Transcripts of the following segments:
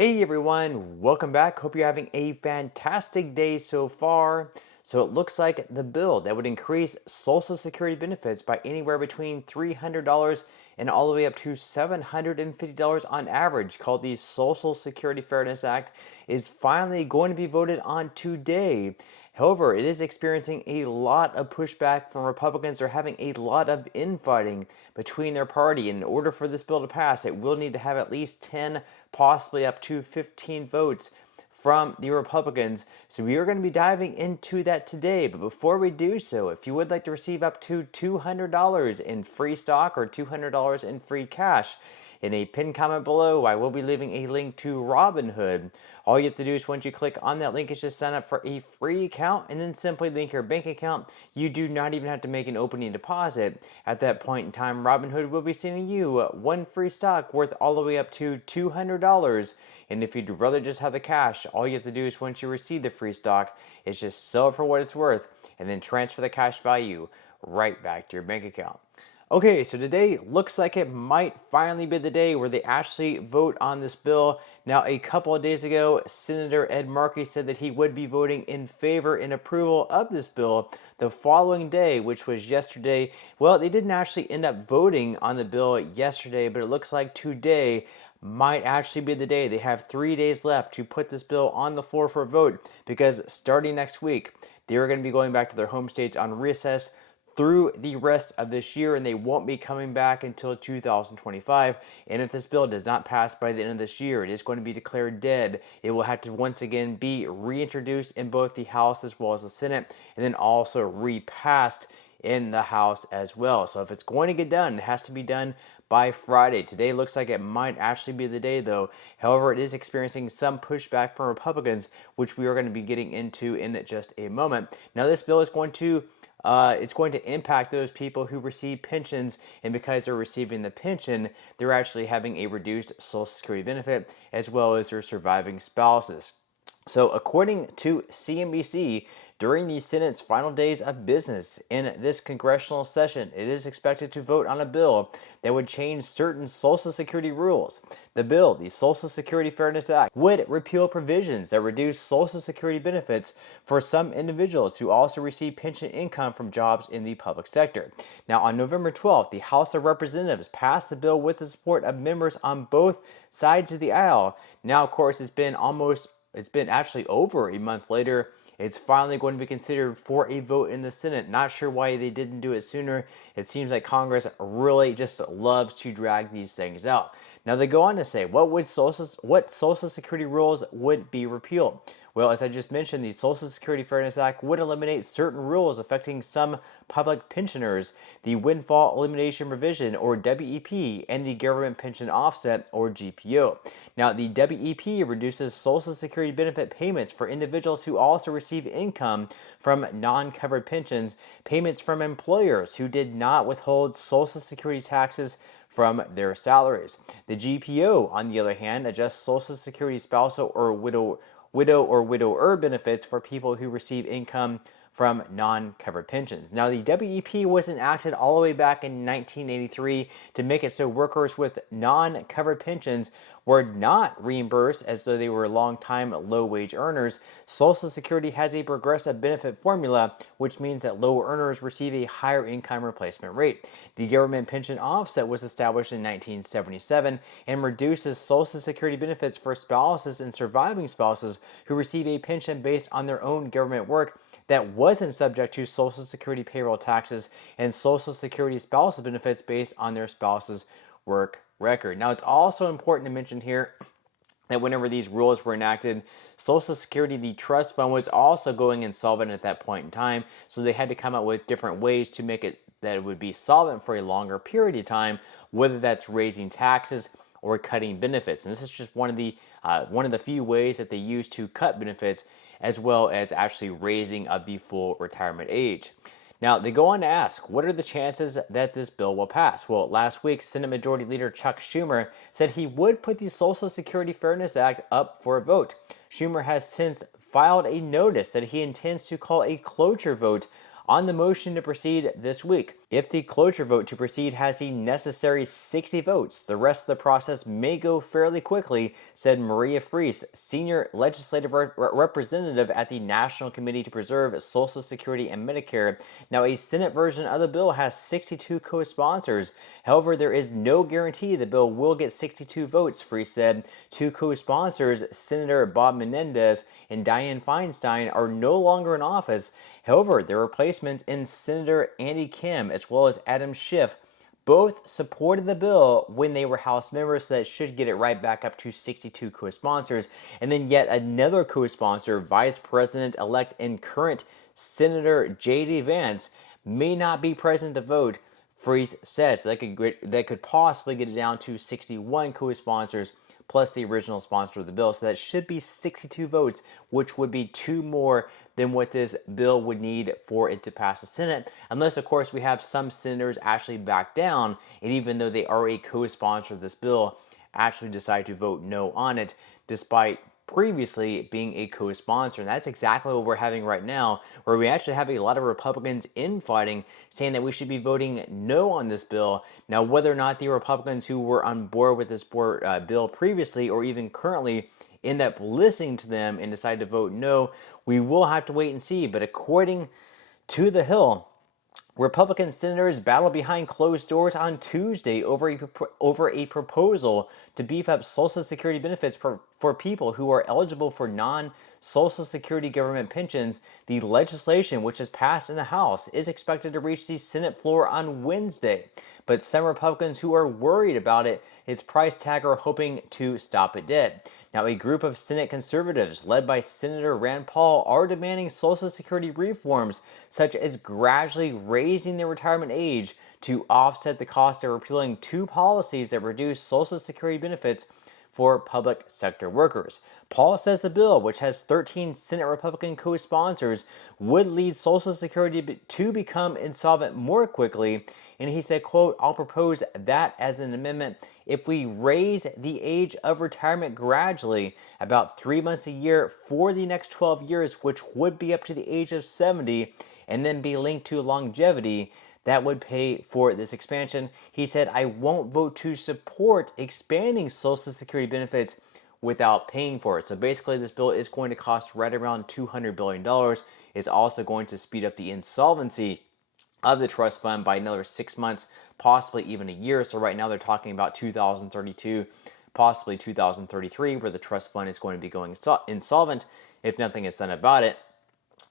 Hey everyone, welcome back. Hope you're having a fantastic day so far. So it looks like the bill that would increase Social Security benefits by anywhere between $300 and all the way up to $750 on average, called the Social Security Fairness Act, is finally going to be voted on today. However, it is experiencing a lot of pushback from Republicans. They're having a lot of infighting between their party. And in order for this bill to pass, it will need to have at least 10, possibly up to 15 votes from the Republicans. So we are going to be diving into that today. But before we do so, if you would like to receive up to $200 in free stock or $200 in free cash, in a pinned comment below, I will be leaving a link to Robinhood. All you have to do is once you click on that link is just sign up for a free account and then simply link your bank account. You do not even have to make an opening deposit. At that point in time, Robinhood will be sending you one free stock worth all the way up to $200. And if you'd rather just have the cash, all you have to do is once you receive the free stock is just sell it for what it's worth and then transfer the cash value right back to your bank account. Okay, so today looks like it might finally be the day where they actually vote on this bill. Now, a couple of days ago, Senator Ed Markey said that he would be voting in favor and approval of this bill. The following day, which was yesterday, well, they didn't actually end up voting on the bill yesterday, but it looks like today might actually be the day. They have 3 days left to put this bill on the floor for a vote, because starting next week, they are going to be going back to their home states on recess through the rest of this year, and they won't be coming back until 2025. And if this bill does not pass by the end of this year, it is going to be declared dead. It will have to once again be reintroduced in both the House as well as the Senate, and then also repassed in the House as well. So if it's going to get done, it has to be done by Friday. Today looks like it might actually be the day, though. However, it is experiencing some pushback from Republicans, which we are going to be getting into in just a moment. Now, this bill is going to it's going to impact those people who receive pensions, and because they're receiving the pension, they're actually having a reduced Social Security benefit as well as their surviving spouses. So, according to CNBC, during the Senate's final days of business in this congressional session, it is expected to vote on a bill that would change certain Social Security rules. The bill, the Social Security Fairness Act, would repeal provisions that reduce Social Security benefits for some individuals who also receive pension income from jobs in the public sector. Now, on November 12th, the House of Representatives passed the bill with the support of members on both sides of the aisle. Now, of course, it's been actually over a month later. It's finally going to be considered for a vote in the Senate. Not sure why they didn't do it sooner. It seems like Congress really just loves to drag these things out. Now, they go on to say, what Social Security rules would be repealed? Well, as I just mentioned, the Social Security Fairness Act would eliminate certain rules affecting some public pensioners, the Windfall Elimination Provision, or WEP, and the Government Pension Offset, or GPO. Now, the WEP reduces Social Security benefit payments for individuals who also receive income from non-covered pensions, payments from employers who did not withhold Social Security taxes from their salaries. The GPO, on the other hand, adjusts Social Security spousal or widow or widower benefits for people who receive income from non-covered pensions. Now, the WEP was enacted all the way back in 1983 to make it so workers with non-covered pensions were not reimbursed as though they were long-time low-wage earners. Social Security has a progressive benefit formula, which means that low earners receive a higher income replacement rate. The Government Pension Offset was established in 1977 and reduces Social Security benefits for spouses and surviving spouses who receive a pension based on their own government work that wasn't subject to Social Security payroll taxes and Social Security spousal benefits based on their spouse's work record. Now, it's also important to mention here that whenever these rules were enacted, Social Security, the trust fund, was also going insolvent at that point in time, so they had to come up with different ways to make it that it would be solvent for a longer period of time, whether that's raising taxes or cutting benefits. And this is just one of the few ways that they use to cut benefits, as well as actually raising of the full retirement age. Now, they go on to ask, what are the chances that this bill will pass? Well, last week, Senate Majority Leader Chuck Schumer said he would put the Social Security Fairness Act up for a vote. Schumer has since filed a notice that he intends to call a cloture vote on the motion to proceed this week. If the cloture vote to proceed has the necessary 60 votes, the rest of the process may go fairly quickly, said Maria Fries, senior legislative representative at the National Committee to Preserve Social Security and Medicare. Now, a Senate version of the bill has 62 co-sponsors. However, there is no guarantee the bill will get 62 votes, Fries said. Two co-sponsors, Senator Bob Menendez and Dianne Feinstein, are no longer in office. However, their replacements in Senator Andy Kim as well as Adam Schiff both supported the bill when they were House members, so that should get it right back up to 62 co-sponsors. And then yet another co-sponsor, Vice President-elect and current Senator J.D. Vance, may not be present to vote, Fries says. So that could possibly get it down to 61 co-sponsors plus the original sponsor of the bill. So that should be 62 votes, which would be two more than what this bill would need for it to pass the Senate. Unless, of course, we have some senators actually back down, and even though they are a co-sponsor of this bill, actually decide to vote no on it, despite previously being a co-sponsor. And that's exactly what we're having right now, where we actually have a lot of Republicans infighting, saying that we should be voting no on this bill. Now, whether or not the Republicans who were on board with this bill previously or even currently end up listening to them and decide to vote no, we will have to wait and see. But according to The Hill, Republican senators battled behind closed doors on Tuesday over a proposal to beef up Social Security benefits for people who are eligible for non-Social Security government pensions. The legislation, which is passed in the House, is expected to reach the Senate floor on Wednesday. But some Republicans who are worried about its price tag are hoping to stop it dead. Now, a group of Senate conservatives, led by Senator Rand Paul, are demanding Social Security reforms, such as gradually raising the retirement age to offset the cost of repealing two policies that reduce Social Security benefits for public sector workers. Paul says the bill, which has 13 Senate Republican co-sponsors, would lead Social Security to become insolvent more quickly. And he said, quote, "I'll propose that as an amendment if we raise the age of retirement gradually, about 3 months a year for the next 12 years, which would be up to the age of 70, and then be linked to longevity. That would pay for this expansion." He said, "I won't vote to support expanding Social Security benefits without paying for it." So basically, this bill is going to cost right around $200 billion. It's also going to speed up the insolvency of the trust fund by another 6 months, possibly even a year. So right now they're talking about 2032, possibly 2033, where the trust fund is going to be going insolvent if nothing is done about it.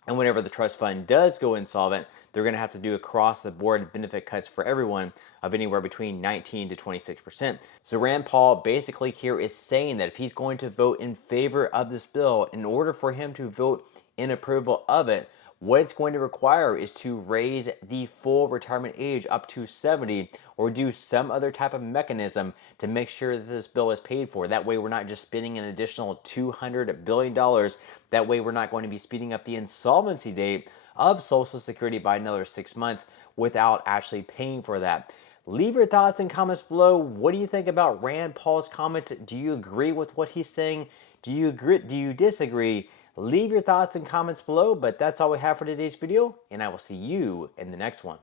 And whenever the trust fund does go insolvent, they're going to have to do across-the-board benefit cuts for everyone of anywhere between 19 to 26%. So Rand Paul basically here is saying that if he's going to vote in favor of this bill, in order for him to vote in approval of it, what it's going to require is to raise the full retirement age up to 70 or do some other type of mechanism to make sure that this bill is paid for. That way we're not just spending an additional $200 billion. That way we're not going to be speeding up the insolvency date of Social Security by another 6 months without actually paying for that. Leave your thoughts and comments below. What do you think about Rand Paul's comments? Do you agree with what he's saying? Do you agree? Do you disagree? Leave your thoughts and comments below, but that's all we have for today's video, and I will see you in the next one.